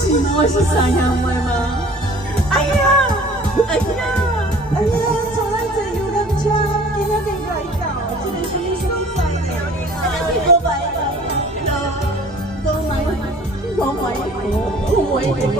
我是三兄妹吗？哎呀，哎呀，哎呀，从来坐游览车，今仔日来到，这个什么所在呢？哎呀，我买，都买，我买，我买的。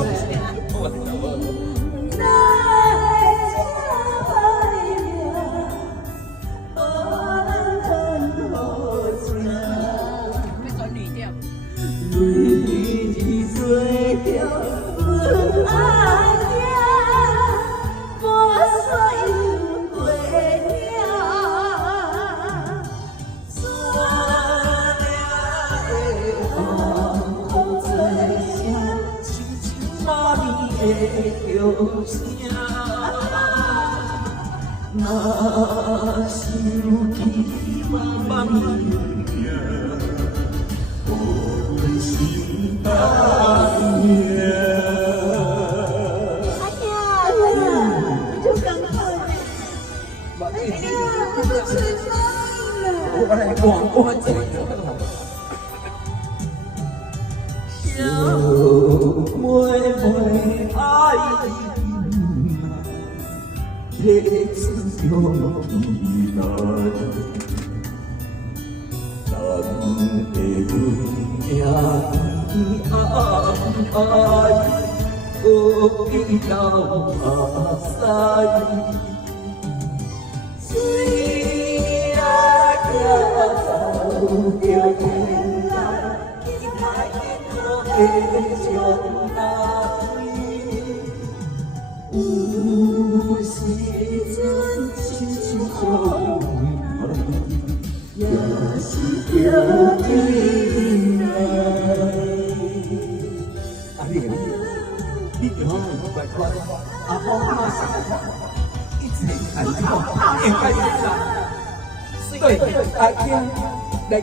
叫声，若是有期望命，我心答应。哎呀，你就赶快，哎呀，我都吃饭了。我来广播节目。小妹妹爱情，彼此用期待，但会运命爱，何必到马赛？虽然走着天涯。的将来，有时阵亲像风雨，也是着意内。阿玲，你对我快快，阿公阿嫂，一切安好，应该是啦。对，阿兄，来去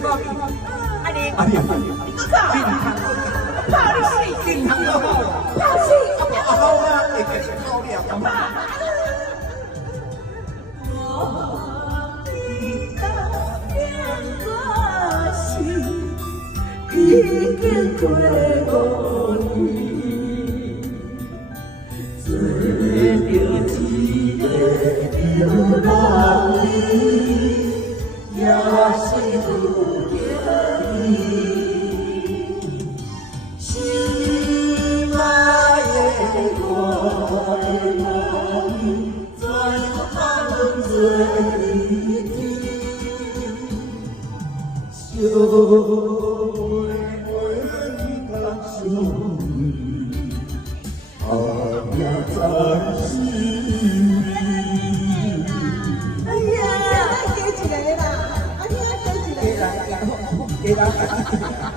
找我。阿玲，你个啥？怕你死，健康就好。怕死，阿好啊，会给你考了干嘛？我的大变我心已经过5年，做着一个流浪的，也是有着。心爱的我的梦，怎样把阮做离天？小妹妹敢相依，后命在心。哎呀，再加一个啦，阿兄再加一个。